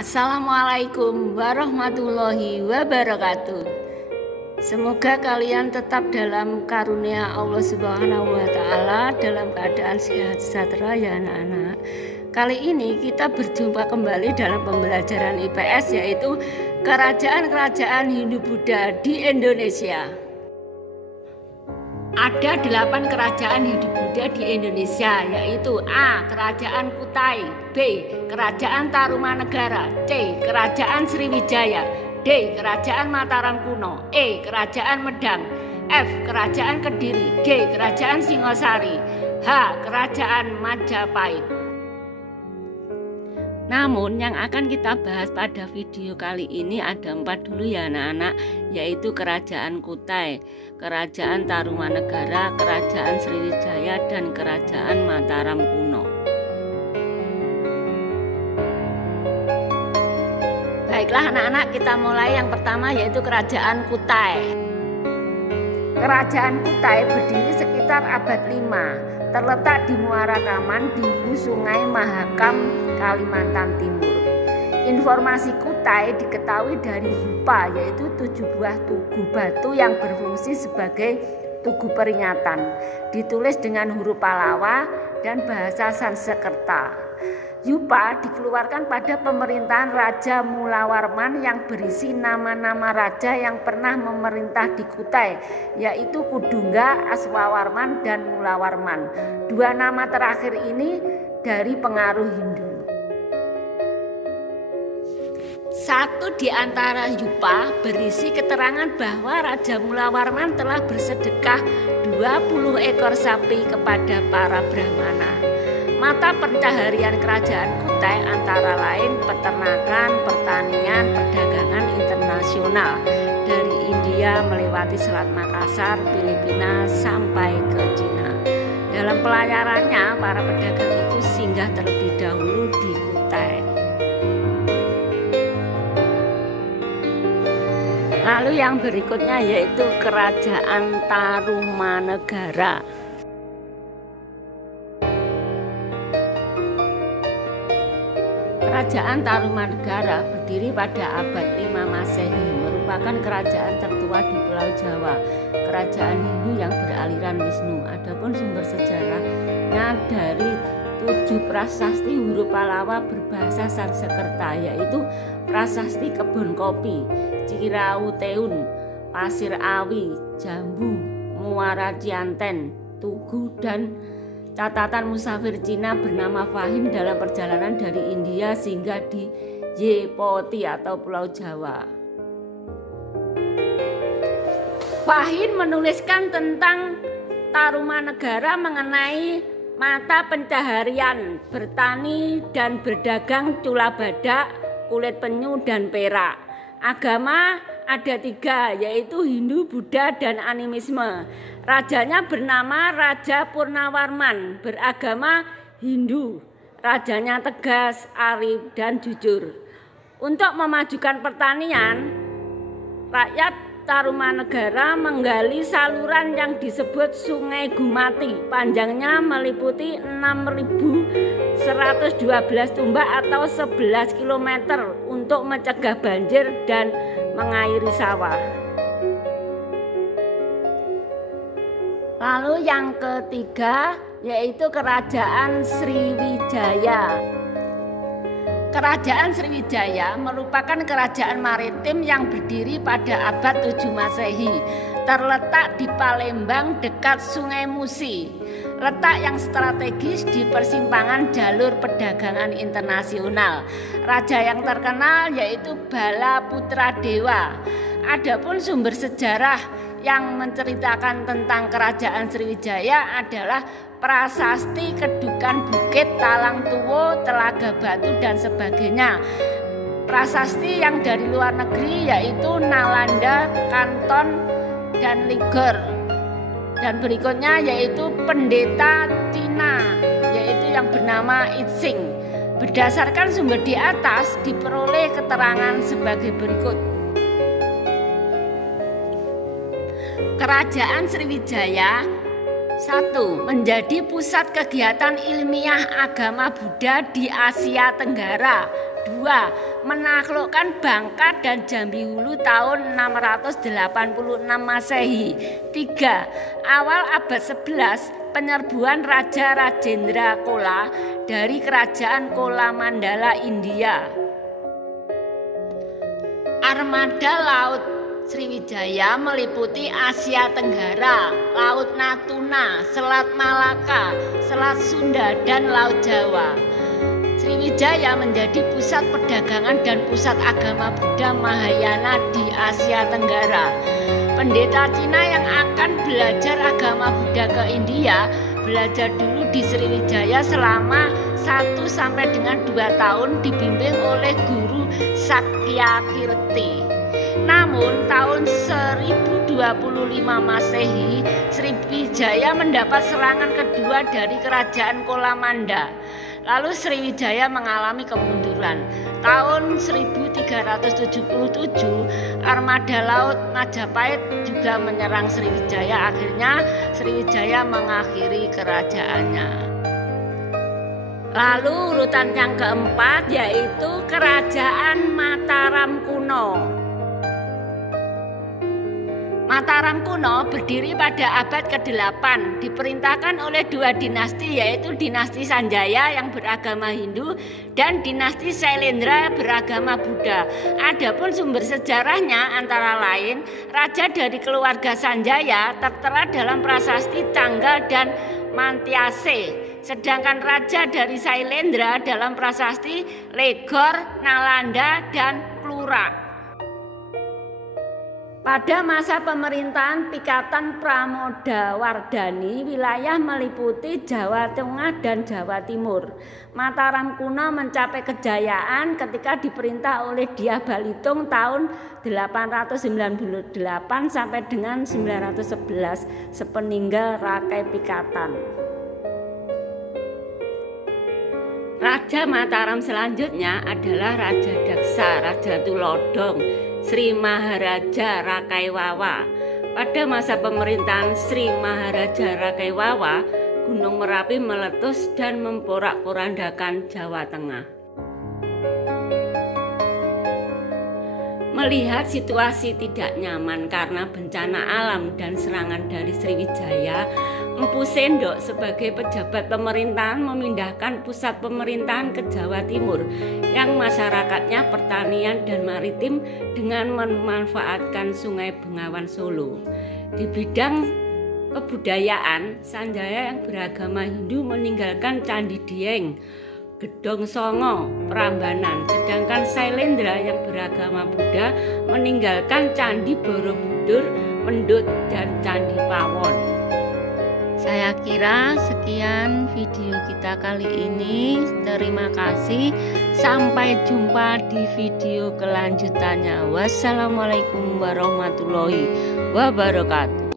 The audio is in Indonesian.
Assalamualaikum warahmatullahi wabarakatuh. Semoga kalian tetap dalam karunia Allah Subhanahu wa Ta'ala, dalam keadaan sehat sejahtera ya anak-anak. Kali ini kita berjumpa kembali dalam pembelajaran IPS, yaitu kerajaan-kerajaan Hindu-Buddha di Indonesia. Ada 8 kerajaan Hindu-Buddha di Indonesia, yaitu A. Kerajaan Kutai, B. Kerajaan Tarumanegara, C. Kerajaan Sriwijaya, D. Kerajaan Mataram Kuno, E. Kerajaan Medang, F. Kerajaan Kediri, G. Kerajaan Singosari, H. Kerajaan Majapahit. Namun yang akan kita bahas pada video kali ini ada 4 dulu ya anak-anak, yaitu Kerajaan Kutai, Kerajaan Tarumanegara, Kerajaan Sriwijaya, dan Kerajaan Mataram Kuno. Baiklah anak-anak, kita mulai. Yang pertama yaitu Kerajaan Kutai. Kerajaan Kutai berdiri sekitar abad 5. Terletak di Muara Kaman di hulu Sungai Mahakam, Kalimantan Timur. Informasi Kutai diketahui dari Yupa, yaitu 7 buah tugu batu yang berfungsi sebagai tugu peringatan, ditulis dengan huruf Pallawa dan bahasa Sanskerta. Yupa dikeluarkan pada pemerintahan Raja Mulawarman yang berisi nama-nama raja yang pernah memerintah di Kutai, yaitu Kudungga, Aswawarman, dan Mulawarman. 2 nama terakhir ini dari pengaruh Hindu. Satu di antara Yupa berisi keterangan bahwa Raja Mulawarman telah bersedekah 20 ekor sapi kepada para Brahmana. Mata pencaharian kerajaan Kutai antara lain peternakan, pertanian, perdagangan internasional dari India melewati Selat Makassar, Filipina sampai ke Cina. Dalam pelayarannya, para pedagang itu singgah terlebih dahulu di Kutai. Lalu yang berikutnya yaitu Kerajaan Tarumanegara. Kerajaan Tarumanegara berdiri pada abad 5 Masehi, merupakan kerajaan tertua di Pulau Jawa, kerajaan Hindu yang beraliran Wisnu. Adapun sumber sejarahnya dari 7 prasasti huruf Pallawa berbahasa Sanskerta, yaitu Prasasti Kebun Kopi, Cirauteun, Pasir Awi, Jambu, Muara Cianten, Tugu, dan catatan musafir Cina bernama Fahim dalam perjalanan dari India sehingga di Yepoti atau Pulau Jawa. Fahim menuliskan tentang Tarumanegara mengenai mata pencaharian, bertani dan berdagang cula badak, kulit penyu, dan perak. Agama ada 3, yaitu Hindu, Buddha, dan animisme. Rajanya bernama Raja Purnawarman, beragama Hindu. Rajanya tegas, arif, dan jujur. Untuk memajukan pertanian, rakyat Tarumanegara menggali saluran yang disebut Sungai Gumati. Panjangnya meliputi 6.112 tumbak atau 11 km untuk mencegah banjir dan mengairi sawah. Lalu yang ketiga yaitu Kerajaan Sriwijaya. Kerajaan Sriwijaya merupakan kerajaan maritim yang berdiri pada abad 7 Masehi. Terletak di Palembang dekat Sungai Musi. Letak yang strategis di persimpangan jalur perdagangan internasional. Raja yang terkenal yaitu Bala Putra Dewa. Adapun sumber sejarah yang menceritakan tentang kerajaan Sriwijaya adalah Prasasti Kedukan Bukit, Talang Tuwo, Telaga Batu, dan sebagainya. Prasasti yang dari luar negeri yaitu Nalanda, Kanton, dan Liger. Dan berikutnya yaitu pendeta Cina, yaitu yang bernama Itsing. Berdasarkan sumber di atas diperoleh keterangan sebagai berikut. Kerajaan Sriwijaya 1. Menjadi pusat kegiatan ilmiah agama Buddha di Asia Tenggara. 2. Menaklukkan Bangka dan Jambi Hulu tahun 686 Masehi. 3. Awal abad 11 penyerbuan Raja Rajendra Chola dari kerajaan Chola Mandala India. Armada laut Sriwijaya meliputi Asia Tenggara, Laut Natuna, Selat Malaka, Selat Sunda, dan Laut Jawa. Sriwijaya menjadi pusat perdagangan dan pusat agama Buddha Mahayana di Asia Tenggara. Pendeta Cina yang akan belajar agama Buddha ke India belajar dulu di Sriwijaya selama 1 sampai dengan 2 tahun dibimbing oleh guru Sakyakirti. Namun tahun 1025 Masehi, Sriwijaya mendapat serangan kedua dari kerajaan Kolamanda. Lalu Sriwijaya mengalami kemunduran. Tahun 1377, armada laut Majapahit juga menyerang Sriwijaya. Akhirnya Sriwijaya mengakhiri kerajaannya. Lalu urutan yang keempat yaitu Kerajaan Mataram kuno. Mataram kuno berdiri pada abad ke-8, diperintahkan oleh 2 dinasti yaitu dinasti Sanjaya yang beragama Hindu dan dinasti Sailendra beragama Buddha. Adapun sumber sejarahnya antara lain raja dari keluarga Sanjaya tertera dalam prasasti Canggal dan Mantyase, sedangkan raja dari Sailendra dalam prasasti Legor, Nalanda, dan Plura. Pada masa pemerintahan Pikatan Pramodawardhani, wilayah meliputi Jawa Tengah dan Jawa Timur. Mataram kuno mencapai kejayaan ketika diperintah oleh Dyah Balitung tahun 898 sampai dengan 911 sepeninggal Rakai Pikatan. Raja Mataram selanjutnya adalah Raja Daksa, Raja Tulodong, Sri Maharaja Rakaiwawa. Pada masa pemerintahan Sri Maharaja Rakaiwawa, Gunung Merapi meletus dan memporak-porandakan Jawa Tengah. Melihat situasi tidak nyaman karena bencana alam dan serangan dari Sriwijaya, Empu Sendok sebagai pejabat pemerintahan memindahkan pusat pemerintahan ke Jawa Timur yang masyarakatnya pertanian dan maritim dengan memanfaatkan Sungai Bengawan Solo. Di bidang kebudayaan, Sanjaya yang beragama Hindu meninggalkan Candi Dieng, Gedong Songo, Prambanan, sedangkan Sailendra yang beragama Buddha meninggalkan Candi Borobudur, Mendut, dan Candi Pawon. Saya kira sekian video kita kali ini. Terima kasih. Sampai jumpa di video kelanjutannya. Wassalamualaikum warahmatullahi wabarakatuh.